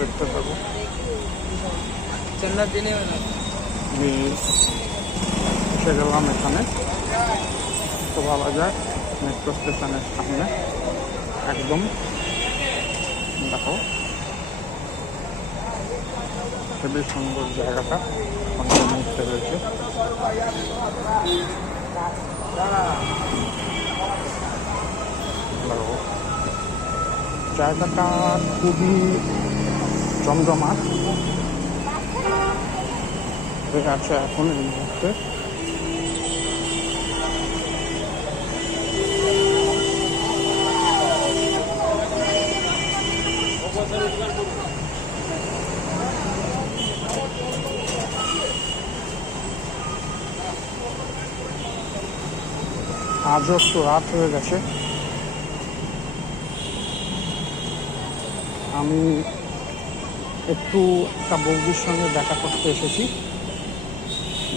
দেখতে থাকো। আমি এসে গেলাম এখানে, তো ভাবা যায় মেট্রো স্টেশনের সামনে একদম। দেখো খুবই সুন্দর জায়গাটা অনেক মুহূর্তে রয়েছে। জায়গাটা খুবই জমজমাট হয়ে আছে এখন এই মুহূর্তে। আজও একটু রাত হয়ে গেছে। আমি একটু একটা বৌদির সঙ্গে দেখা করতে এসেছি,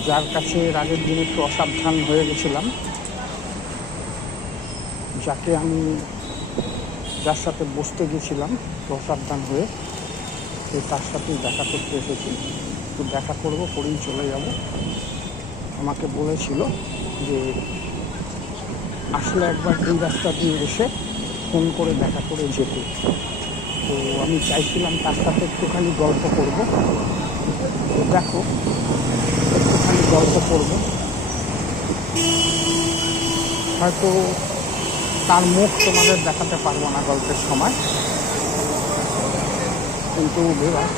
যার কাছে এর আগের দিন একটু অসাবধান হয়ে গেছিলাম, যার সাথে বসতে গেছিলাম অসাবধান হয়ে, তো তার সাথেই দেখা করতে এসেছি। তো দেখা করবো, করেই চলে যাব। আমাকে বলেছিল যে আসলে একবার এই রাস্তা দিয়ে এসে ফোন করে দেখা করে যেতে। তো আমি চাইছিলাম তার সাথে একটুখানি গল্প করব। তো দেখো একটুখানি গল্প করব, হয়তো তার মুখ তোমাদের দেখাতে পারবো না গল্পের সময়, কিন্তু ভিউয়ার্স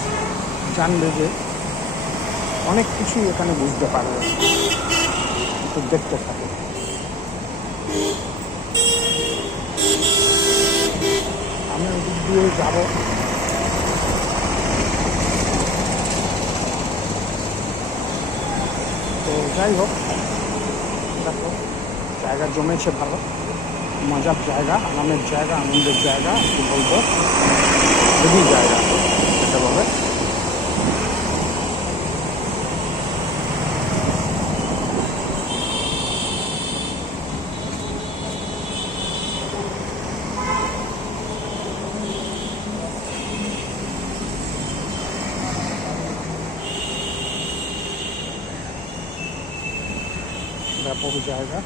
জানবে যে অনেক কিছুই এখানে বুঝতে পারবে। একটু দেখতে থাকে। আমি ওদিক দিয়ে যাবো। তো যাই হোক, দেখো জায়গা জমেছে ভালো, মজার জায়গা, আরামের জায়গা, আনন্দের জায়গা, কি বলবো, খুবই জায়গা এটা বলে। ব্যাপক জায়গা।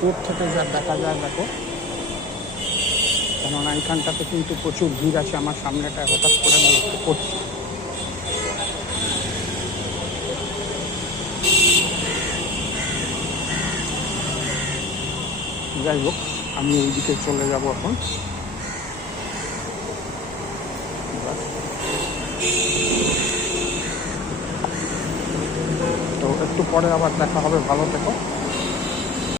দূর থেকে যা দেখা যায় দেখো, কেননা এইখানটাতে কিন্তু প্রচুর ভিড় আছে। আমার সামনেটা হঠাৎ করে আমি লক্ষ্য করছি। যাই হোক, আমি এইদিকে চলে যাব এখন। তো একটু পরে আবার দেখা হবে, ভালো থেকো।